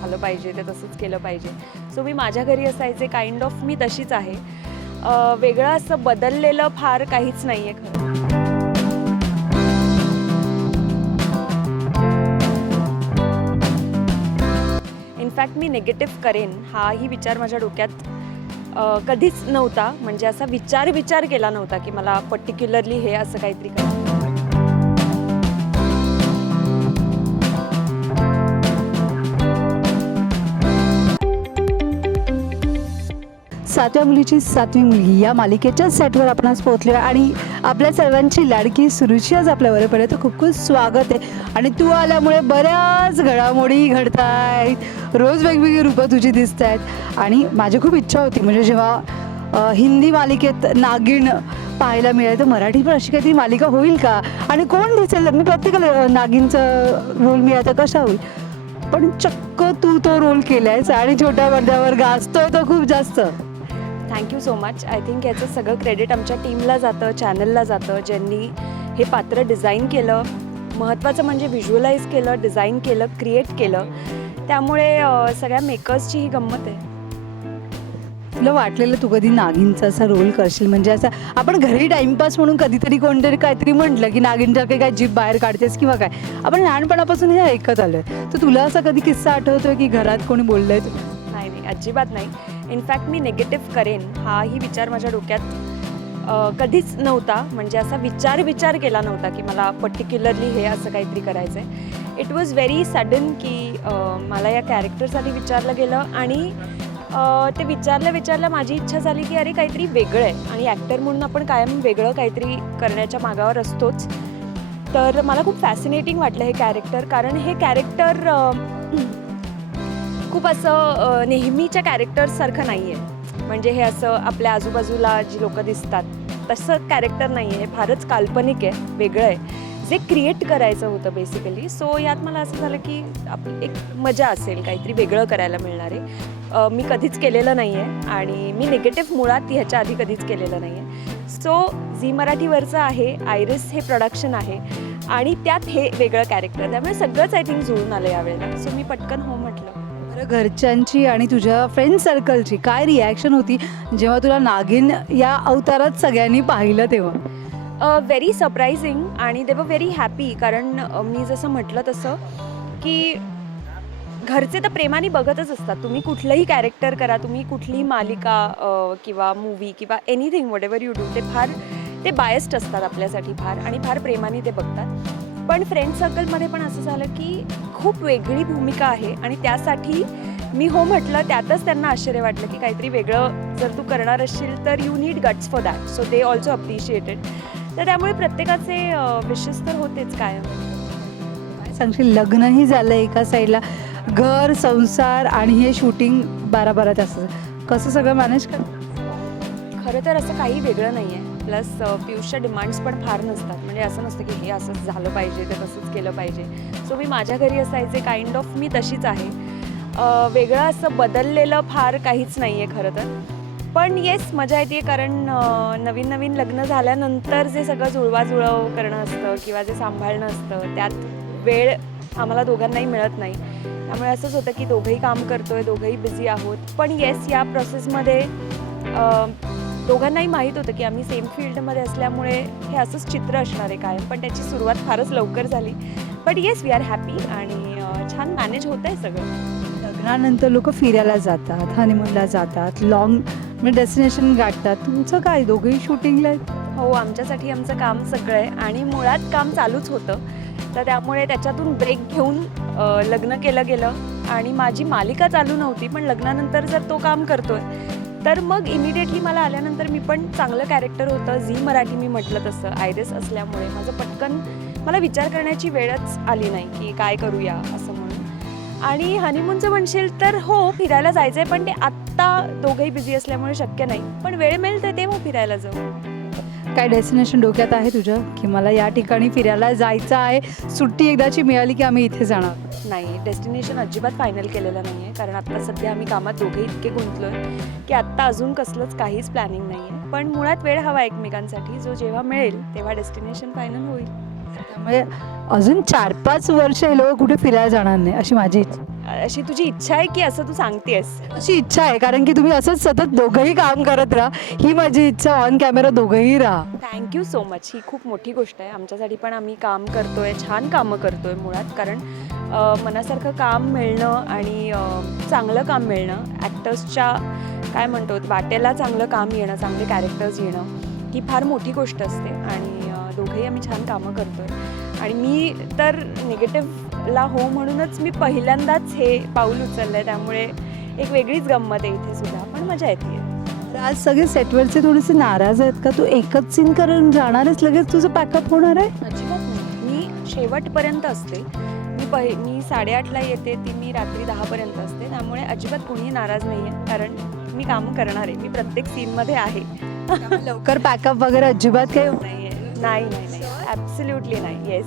झालं पाहिजे ते तसंच केलं पाहिजे. सो मी माझ्या घरी असायचे काइंड ऑफ मी तशीच आहे. वेगळं असं बदललेलं फार काहीच नाही आहे खरं इनफॅक्ट मी निगेटिव्ह करेन हाही विचार माझ्या डोक्यात कधीच नव्हता. म्हणजे असा विचार विचार केला नव्हता की मला पर्टिक्युलरली हे असं काहीतरी करायचं. सातव्या मुलीची सातवी मुलगी या मालिकेच्या सेटवर आपण आज पोहोचलो आणि आपल्या सर्वांची लाडकी सुरुची आज आपल्या बरोबर तर खूप खूप स्वागत आहे. आणि तू आल्यामुळे बऱ्याच घडामोडी घडत आहेत रोज वेगवेगळी रूपं तुझी दिसत आहेत आणि माझी खूप इच्छा होती. म्हणजे जेव्हा हिंदी मालिकेत नागिण पाहायला मिळेल तर मराठी पण अशी काहीतरी मालिका होईल का? आणि कोण दिसेल? मी प्रत्येकाला नागिनचं रोल मिळाला तर कसा होईल? पण चक्क तू तो रोल केलायस. आणि छोट्या पडद्यावर गाजतोय तो खूप जास्त. Thank you so much I think याचं सगळं क्रेडिट आमच्या टीमला जातं चॅनलला जातं. ज्यांनी हे पात्र डिझाईन केलं महत्त्वाचं म्हणजे व्हिज्युअलाइज केलं डिझाईन केलं क्रिएट केलं. त्यामुळे सगळ्या मेकर्सची ही गंमत आहे. तुला वाटलेलं तू कधी नागिनचा असा रोल करशील? म्हणजे असं आपण घरी टाइमपास म्हणून कधीतरी कोणतरी काहीतरी म्हटलं की नागिनच्या काही काय जीप बाहेर काढतेस किंवा काय. आपण लहानपणापासून हे ऐकत आलोय. तर तुला असा कधी किस्सा आठवतोय की घरात कोणी बोललंय? नाही नाही. अजिबात नाही. इनफॅक्ट मी निगेटिव्ह करेन. हाही विचार माझ्या डोक्यात कधीच नव्हता. म्हणजे असा विचार विचार केला नव्हता की मला पर्टिक्युलरली हे असं काहीतरी करायचं आहे इट वॉज व्हेरी सडन की मला या कॅरेक्टरसाठी विचारलं गेलं आणि ते विचारल्या विचारल्या माझी इच्छा झाली की अरे काहीतरी वेगळं आहे. आणि ॲक्टर म्हणून आपण कायम वेगळं काहीतरी करण्याच्या मागावर असतोच. तर मला खूप फॅसिनेटिंग वाटलं हे कॅरेक्टर कारण हे कॅरेक्टर खूप असं नेहमीच्या कॅरेक्टर्ससारखं नाही आहे म्हणजे हे असं आपल्या आजूबाजूला जी लोकं दिसतात तसं कॅरेक्टर नाही आहे हे फारच काल्पनिक आहे वेगळं आहे. जे क्रिएट करायचं होतं बेसिकली सो यात मला असं झालं की आप एक मजा असेल काहीतरी वेगळं करायला मिळणार. आहे मी कधीच केलेलं नाही आहे आणि मी निगेटिव्ह मुळात ह्याच्या आधी कधीच केलेलं नाही आहे सो झी मराठीवरचं आहे आयरिस हे प्रोडक्शन आहे आणि त्यात हे वेगळं कॅरेक्टर त्यामुळे सगळंच आय थिंक जुळून आलं यावेळेला. सो मी पटकन हो म्हटलं. घरच्यांची आणि तुझ्या फ्रेंड सर्कलची काय रिॲक्शन होती जेव्हा तुला नागिन या अवतारात सगळ्यांनी पाहिलं तेव्हा? व्हेरी सरप्रायझिंग आणि दे वर व्हेरी हॅपी कारण मी जसं म्हटलं तसं की घरचे तर प्रेमाने बघतच असतात. तुम्ही कुठलंही कॅरेक्टर करा तुम्ही कुठलीही मालिका किंवा मूवी किंवा anything whatever you do ते फार ते बायस्ड असतात आपल्यासाठी फार आणि फार प्रेमाने ते बघतात. पण फ्रेंड सर्कलमध्ये पण असं झालं की खूप वेगळी भूमिका आहे आणि त्यासाठी मी हो म्हटलं त्यातच त्यांना आश्चर्य वाटलं की काहीतरी वेगळं जर तू करणार असशील तर you need guts for that so they also appreciated तर त्यामुळे प्रत्येकाचे विशेष तर होतेच कायम. काय सांगशील? लग्नही झालं एका साईडला घर संसार आणि हे शूटिंग बारा बारा तासाचं कसं सगळं मॅनेज कर खरं तर असं काही वेगळं नाही आहे प्लस पियुषच्या डिमांड्स पण फार नसतात. म्हणजे असं नसतं की हे असंच झालं पाहिजे ते तसंच केलं पाहिजे. सो मी माझ्या घरी असायचे काइंड ऑफ मी तशीच आहे. वेगळं असं बदललेलं फार काहीच नाही आहे खरं तर. पण येस मजा येते कारण नवीन नवीन लग्न झाल्यानंतर जे सगळं जुळवाजुळव करणं असतं किंवा जे सांभाळणं असतं त्यात वेळ आम्हाला दोघांनाही मिळत नाही. त्यामुळे असंच होतं की दोघंही काम करतोय दोघंही बिझी आहोत. पण येस या प्रोसेसमध्ये दोघांनाही माहीत होतं की आम्ही सेम फील्डमध्ये असल्यामुळे हे असंच चित्र असणार आहे कायम. पण त्याची सुरुवात फारच लवकर झाली. But yes we are happy आणि छान मॅनेज होत आहे सगळं. लग्नानंतर लोक फिरायला जातात हनीमूनला जातात लॉंग म्हणजे डेस्टिनेशन गाठतात. तुमचं काय? दोघंही शूटिंगला हो आमच्यासाठी आमचं काम सगळं आहे आणि मुळात काम चालूच होतं. तर त्यामुळे त्याच्यातून ब्रेक घेऊन लग्न केलं गेलं आणि माझी मालिका चालू नव्हती पण लग्नानंतर जर तो काम करतोय तर मग इमिडिएटली मला आल्यानंतर मी पण चांगलं कॅरेक्टर होतं. झी मराठी मी म्हटलं तसं. आयरेस असल्यामुळे माझं पटकन मला विचार करण्याची वेळच आली नाही की काय करूया असं म्हणून. आणि हनीमूनचं म्हणशील तर हो फिरायला जायचं आहे पण ते आत्ता दोघंही बिझी असल्यामुळे शक्य नाही. पण वेळ मिळेल ते तेव्हा फिरायला जाऊ. काय डेस्टिनेशन डोक्यात आहे तुझं? की मला या ठिकाणी फिरायला जायचं आहे. सुट्टी एकदाची मिळाली की आम्ही इथे जाणार? नाही डेस्टिनेशन अजिबात फायनल केलेलं नाही आहे कारण आत्ता सध्या आम्ही कामात दोघे इतके गुंतलो आहे की आत्ता अजून कसलंच काहीच प्लॅनिंग नाही आहे पण मुळात वेळ हवा एकमेकांसाठी. जो जेव्हा मिळेल तेव्हा डेस्टिनेशन फायनल होईल. त्यामुळे अजून चार पाच वर्ष हे लोक कुठे फिरायला जाणार नाही अशी माझी इच्छा. अशी तुझी इच्छा आहे की असं तू सांगतेस अशी इच्छा आहे कारण की तुम्ही असंच सतत दोघंही काम करत राहा. ही माझी इच्छा ऑन कॅमेरा दोघंही राहा. थँक्यू सो मच ही खूप मोठी गोष्ट आहे. आमच्यासाठी पण आम्ही काम करतोय छान कामं करतोय मुळात. कारण अ, मनासारखं काम मिळणं आणि अ, चांगलं काम मिळणं ॲक्टर्सच्या काय म्हणतो वाटेला चांगलं काम येणं चांगले कॅरेक्टर्स येणं ही फार मोठी गोष्ट असते. आणि अ, दोघंही आम्ही छान कामं करतोय. आणि मी तर निगेटिव्हला हो म्हणूनच मी पहिल्यांदाच हे पाऊल उचललं आहे त्यामुळे एक वेगळीच गंमत आहे इथे सुद्धा. पण मजा येते. तर आज सगळे सेटवरचे थोडेसे नाराज आहेत का? तू एकच सीन करून जाणारच लगेच तुझं पॅकअप होणार आहे? अजिबात नाही. मी शेवटपर्यंत असते. मी पहि मी साडेआठला येते ती मी रात्री दहापर्यंत असते. त्यामुळे अजिबात कोणीही नाराज नाही आहे कारण मी कामं करणार आहे. मी प्रत्येक सीनमध्ये आहे. लवकर पॅकअप वगैरे अजिबात काही नाही नाही नाही नाही. ॲब्सल्युटली नाही. Yes